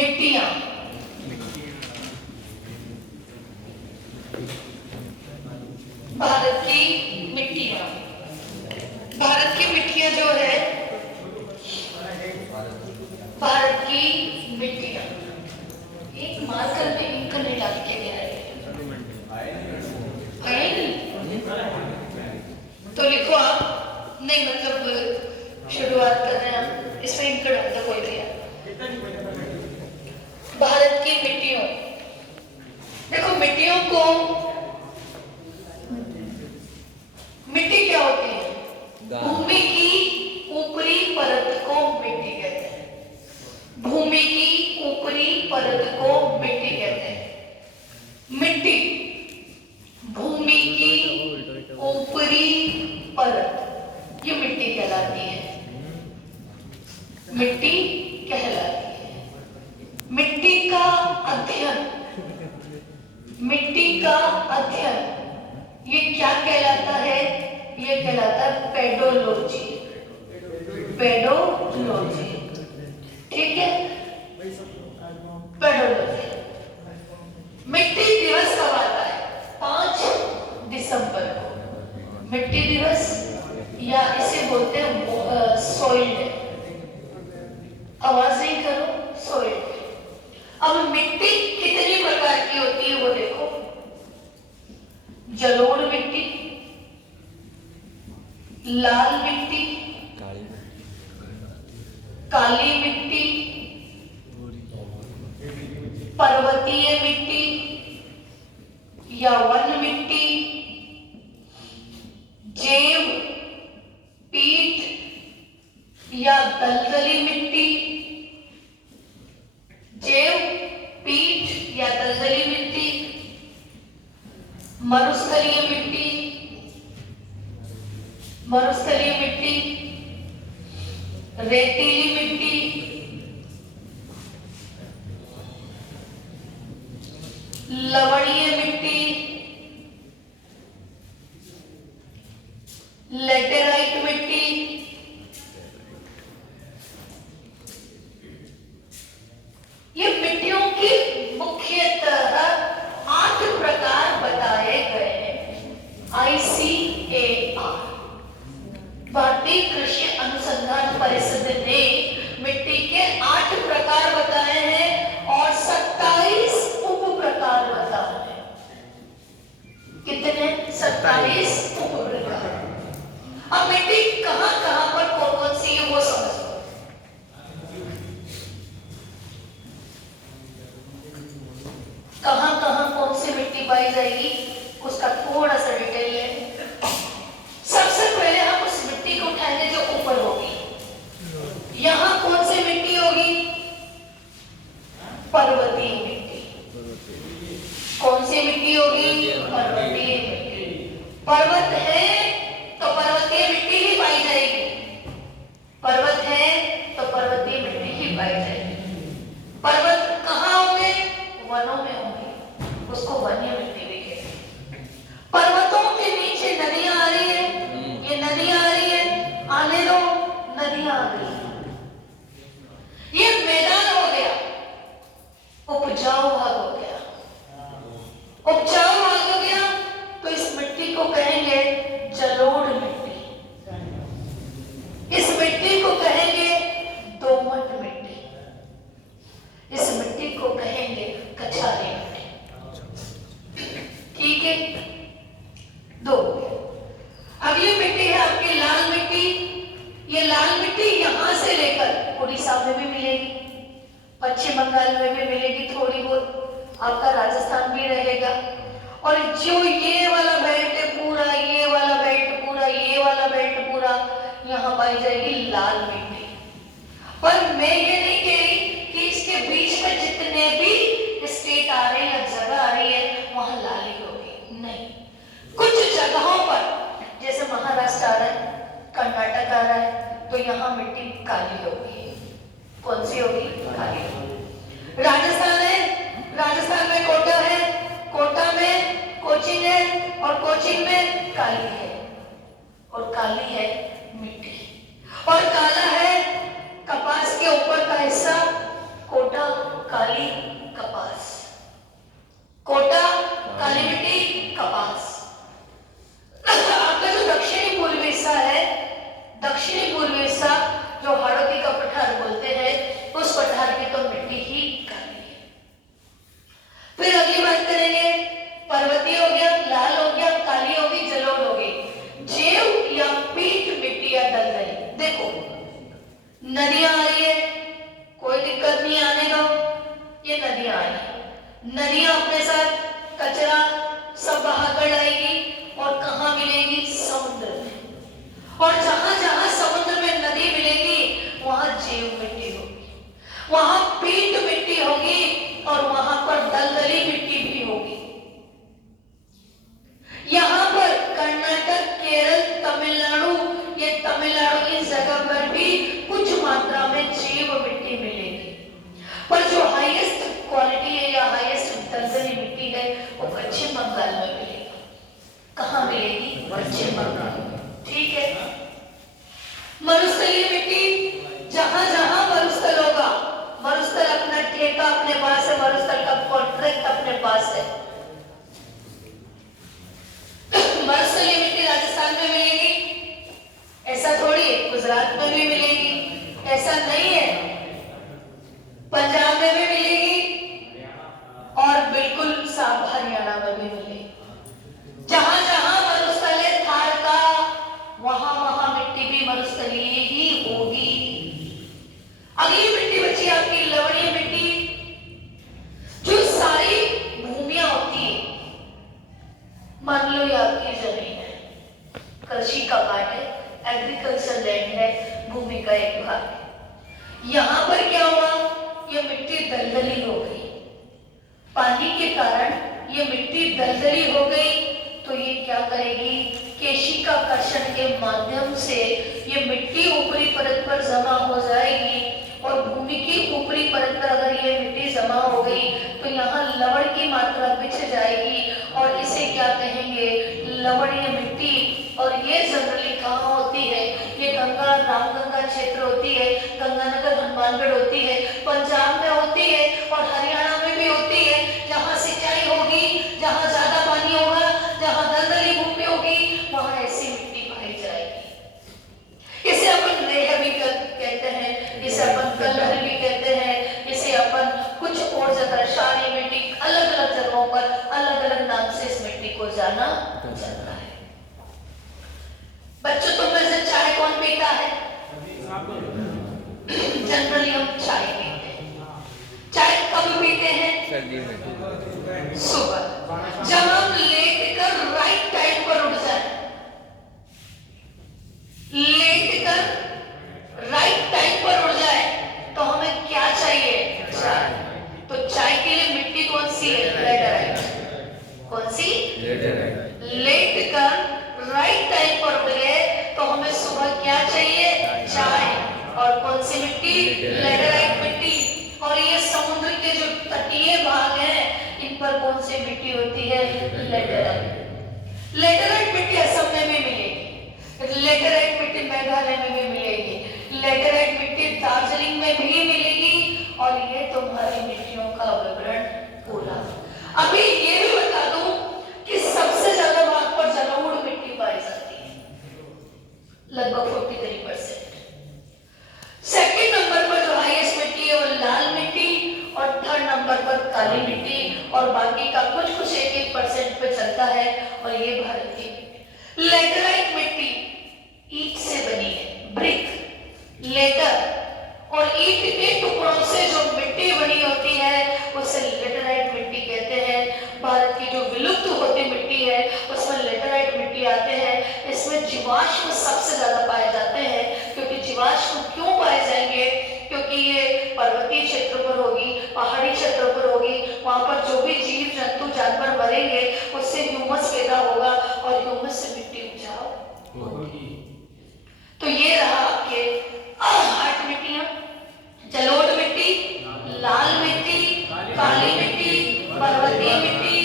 मिट्टियां। भारत की मिट्टियां, भारत की मिट्टियां जो है, भारत की मिट्टियां। एक मार्कर में इंक नहीं डाल के दे रहे तो लिखो आप, नहीं मतलब शुरुआत कर रहे हैं हम, इसमें इंक डाल दो कोई भी है। भारत की मिट्टियों, देखो मिट्टियों को, मिट्टी क्या होती है? भूमि की ऊपरी परत को मिट्टी कहते हैं। भूमि की ऊपरी परत को मिट्टी कहते हैं। मिट्टी भूमि की ऊपरी परत, ये मिट्टी कहलाती है। मिट्टी कहलाती है। मिट्टी का अध्ययन, मिट्टी का अध्ययन ये क्या कहलाता है? ये कहलाता है पेडोलॉजी। पेडोलॉजी, ठीक है, पेडोलॉजी। मिट्टी दिवस कब आता है? 5 दिसंबर को मिट्टी दिवस, या इसे बोलते हैं सॉइल डे। आवाज नहीं करो, सॉइल डे। अब मिट्टी कितनी प्रकार की होती है वो देखो। जलोढ़ मिट्टी, लाल मिट्टी, काली मिट्टी, पर्वतीय मिट्टी या वन मिट्टी, जैव पीट या दलदली मिट्टी, जैव पीट या दलदली मिट्टी, मरुस्थलीय मिट्टी, मरुस्थलीय मिट्टी, रेतीली मिट्टी, लवणीय मिट्टी, लेटेराइट मिट्टी, ये मिट्टियों की मुख्यतः 8 प्रकार बताए गए हैं। ICAR, भारतीय कृषि अनुसंधान परिषद ने मिट्टी के 8 प्रकार बताए हैं और 27 उप प्रकार बताए हैं। कितने? 27 उप प्रकार। अब मिट्टी कहां कहां पर कौन कौन सी है वो समझो। कहां कहां कौन सी मिट्टी पाई जाएगी उसका थोड़ा सा डिटेल ले। सबसे पहले हम उस मिट्टी को उठाएंगे जो ऊपर होगी। यहां कौन सी मिट्टी होगी? पर्वतीय मिट्टी। कौन सी मिट्टी होगी? पर्वतीय मिट्टी। पर्वत है तो पर्वतीय मिट्टी ही पाई जाएगी। पर्वत है तो पर्वतीय मिट्टी ही पाई जाएगी। पर्वत कहां होंगे? वनों में होंगे, उसको वन्य मिट्टी भी कहते हैं। पर्वतों के नीचे नदियां आ रही है, ये नदियां आ रही है, आने दो, नदियां आ गई, ये मैदान हो गया, उपजाऊ भाग हो गया। उपजाऊ भाग हो गया तो इस मिट्टी को कहेंगे जलोढ़ मिट्टी। इस मिट्टी को कहेंगे दोमट मिट्टी। इस मिट्टी को कहेंगे कछारी मिट्टी। ठीक है, 2। अगली मिट्टी है आपकी लाल मिट्टी। ये लाल मिट्टी यहां से लेकर उड़ीसा में भी मिलेगी, पश्चिम बंगाल में भी मिलेगी, थोड़ी बहुत आपका राजस्थान भी रहेगा। और जो ये वाला बेल्ट है पूरा, ये वाला बेल्ट पूरा, ये वाला बेल्ट पूरा, यहाँ पाई जाएगी लाल मिट्टी। पर मैं ये नहीं कह रही कि इसके बीच में जितने भी स्टेट आ रहे हैं या जगह आ रही है वहां लाली होगी, नहीं। कुछ जगहों पर जैसे महाराष्ट्र आ रहा है, कर्नाटक आ रहा है, तो यहाँ मिट्टी काली होगी। कौन सी होगी? काली होगी। राजस्थान है, राजस्थान में कोटा है, कोटा में कोचिंग है और कोचिंग में काली है, और काली है मिट्टी। और काला है कपास के ऊपर का हिस्सा, कोटा नदियां अपने साथ कचरा सब बहाकर लाएगी और कहाँ मिलेगी? समुद्र में। और जहां जहां समुद्र में नदी मिलेगी वहां जीव मिट्टी होगी, वहां पीट मिट्टी होगी और वहां पर दलदली मिट्टी भी होगी। यहाँ पर कर्नाटक, केरल, तमिलनाडु, ये तमिलनाडु की जगह पर भी कुछ मात्रा में जीव मिट्टी मिलेगी, पर जो हाईएस्ट क्वालिटी है या हाईएस्ट दलदली मिट्टी है वो पश्चिम बंगाल में मिलेगी। कहाँ मिलेगी? पश्चिम बंगाल। ठीक है। मरुस्थलीय मिट्टी, जहां जहां मरुस्थल होगा, मरुस्थल अपना ठेका अपने पास है, मरुस्थल का कॉन्ट्रैक्ट अपने पास है। मरुस्थलीय मिट्टी राजस्थान में मिलेगी, ऐसा थोड़ी है। गुजरात में भी मिलेगी, ऐसा नहीं है। पंजाब में भी मिलेगी और बिल्कुल साफ हरियाणा में भी मिलेगी। जहां जहां मरुस्थल है थार का, वहां वहां मिट्टी भी मरुस्थलीय ही होगी। अगली मिट्टी बची आपकी लवणीय मिट्टी, जो सारी भूमियां होती है। मान लो ये आपकी जमीन है, कृषि का पार्ट है, एग्रीकल्चर लैंड है, भूमि का एक भाग है। यहां पर क्या हुआ? ये मिट्टी दलदली हो गई, पानी के कारण ये मिट्टी दलदली हो गई, तो ये क्या करेगी? केशिकाकर्षण के माध्यम से ये मिट्टी ऊपरी परत पर जमा हो जाएगी और भूमि की ऊपरी परत पर अगर ये मिट्टी जमा हो गई तो यहाँ लवण की मात्रा बिछ जाएगी और इसे क्या कहेंगे? लवणीय मिट्टी। और ये जनरली कहाँ होती है? ये गंगा, रामगंगा क्षेत्र होती है, गंगानगर, हनुमानगढ़ होती है, पंजाब में होती है और हरियाणा में भी होती है। जहाँ सिंचाई होगी, जहाँ ज्यादा पानी होगा, जहाँ दलदली भूमि होगी, वहाँ ऐसी मिट्टी पाई जाएगी। इसे अपन रेह भी कहते हैं, इसे अपन कलहर भी कहते हैं, इसे अपन कुछ और जगह क्षारीय मिट्टी, अलग अलग जगहों पर अलग अलग नाम से इस मिट्टी को जाना जाता है। बच्चों, तुम में से चाय कौन पीता है? जनरली हम चाय पीते हैं। चाय कब पीते हैं? सर्दी में, सुबह, जब हम लेट कर राइट टाइम पर उठ जाए। लेट कर राइट टाइम पर उठ जाए तो हमें क्या चाहिए? चाय। तो चाय के लिए मिट्टी कौन सी है? लेटराइट। कौन सी? लेटराइट। लेट कर राइट टाइम पर उठ गए तो हमें सुबह क्या चाहिए? चाय। और कौन सी मिट्टी? लेटराइट मिट्टी। और ये समुद्र के जो तटीय भाग हैं, इन पर कौन सी मिट्टी होती है? लेटराइट। लेटराइट मिट्टी असम में भी मिलेगी, लेटराइट मिट्टी मेघालय में भी मिलेगी, लेटराइट मिट्टी दार्जिलिंग में भी मिलेगी। और ये तुम्हारी मिट्टियों का विवरण पूरा। अभी ये भी बता दूं कि सबसे ज्यादा भाग पर जलोढ़ मिट्टी पाई जाती है, लगभग 43%। सेकंड नंबर पर जो हाईएस्ट मिट्टी है वो लाल मिट्टी और थर्ड नंबर पर काली मिट्टी और बाकी का कुछ कुछ 1% पे चलता है। और ये भारत की मिट्टी। लेटराइट मिट्टी ईंट से बनी है, ब्रिक, लेटर और ईंट के टुकड़ों से जो मिट्टी बनी होती है उसे लेटराइट मिट्टी कहते हैं। भारत की जो विलुप्त होती मिट्टी है उसमें लेटराइट मिट्टी आते हैं। इसमें जीवाश्म सबसे ज्यादा पाए जाते हैं। क्योंकि जीवाश्म क्यों पाए जाएंगे? क्योंकि ये पर्वतीय क्षेत्र पर होगी, पहाड़ी क्षेत्र पर होगी, वहां पर जो भी जीव जंतु जानवर मरेंगे उससे ह्यूमस पैदा होगा और ह्यूमस से मिट्टी उपजाऊ होगी। तो ये रहा आपके 8 मिट्टियां। जलोढ़ मिट्टी, लाल मिट्टी, काली मिट्टी, पर्वतीय मिट्टी,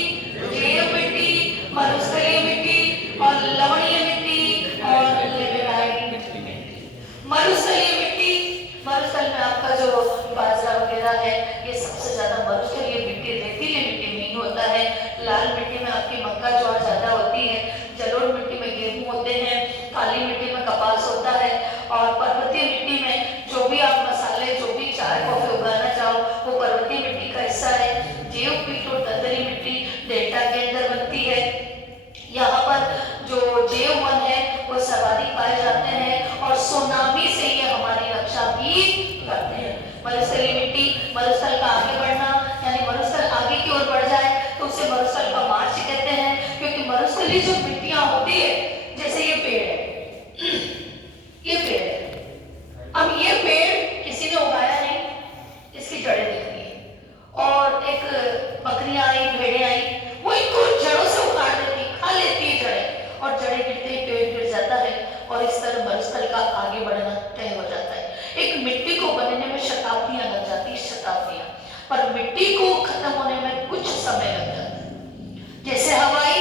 रेत मिट्टी, मरुस्थलीय मिट्टी और लवणीय मिट्टी और लेटराइट मिट्टी। मरुस्थलीय मिट्टी, मरुस्थल में आपका जो बाजरा वगैरह है ये सबसे ज्यादा मरुस्थलीय मिट्टी, रेतीली मिट्टी में ही होता है। लाल मिट्टी में आपकी मक्का ज्वार ज्यादा होती है, जलोढ़ मिट्टी में गेहूं होते हैं, काली मिट्टी में कपास होता है और पर्वतीय मिट्टी में जो भी आप मसाले, जो भी चाय कॉफी उगाना चाहो वो पर्वतीय मिट्टी का हिस्सा है। जेव पीट और दलदली मिट्टी डेल्टा के अंदर बनती है। यहाँ पर जो जेव वन है वो सर्वाधिक पाए जाते हैं और सुनामी से ये हमारी रक्षा भी करते हैं। मरुस्थलीय मिट्टी, मरुस्थल का आगे बढ़ना यानी मरुस्थल आगे की ओर बढ़ पतली जो मिट्टियां होती है, जैसे ये पेड़ है, ये पेड़ है। अब ये पेड़ किसी ने उगाया नहीं, इसकी जड़ें दिख रही है और एक बकरियां आई, भेड़ें आई, वो इनको जड़ों से उखाड़ देती, खा लेती है जड़ें, और जड़ें गिरते ही पेड़ गिर जाता है और इस तरह मरुस्थल का आगे बढ़ना तय हो जाता है। एक मिट्टी को बनने में शताब्दियां लग जाती, शताब्दियां, पर मिट्टी को खत्म होने में कुछ समय लग जाता है। जैसे हवाई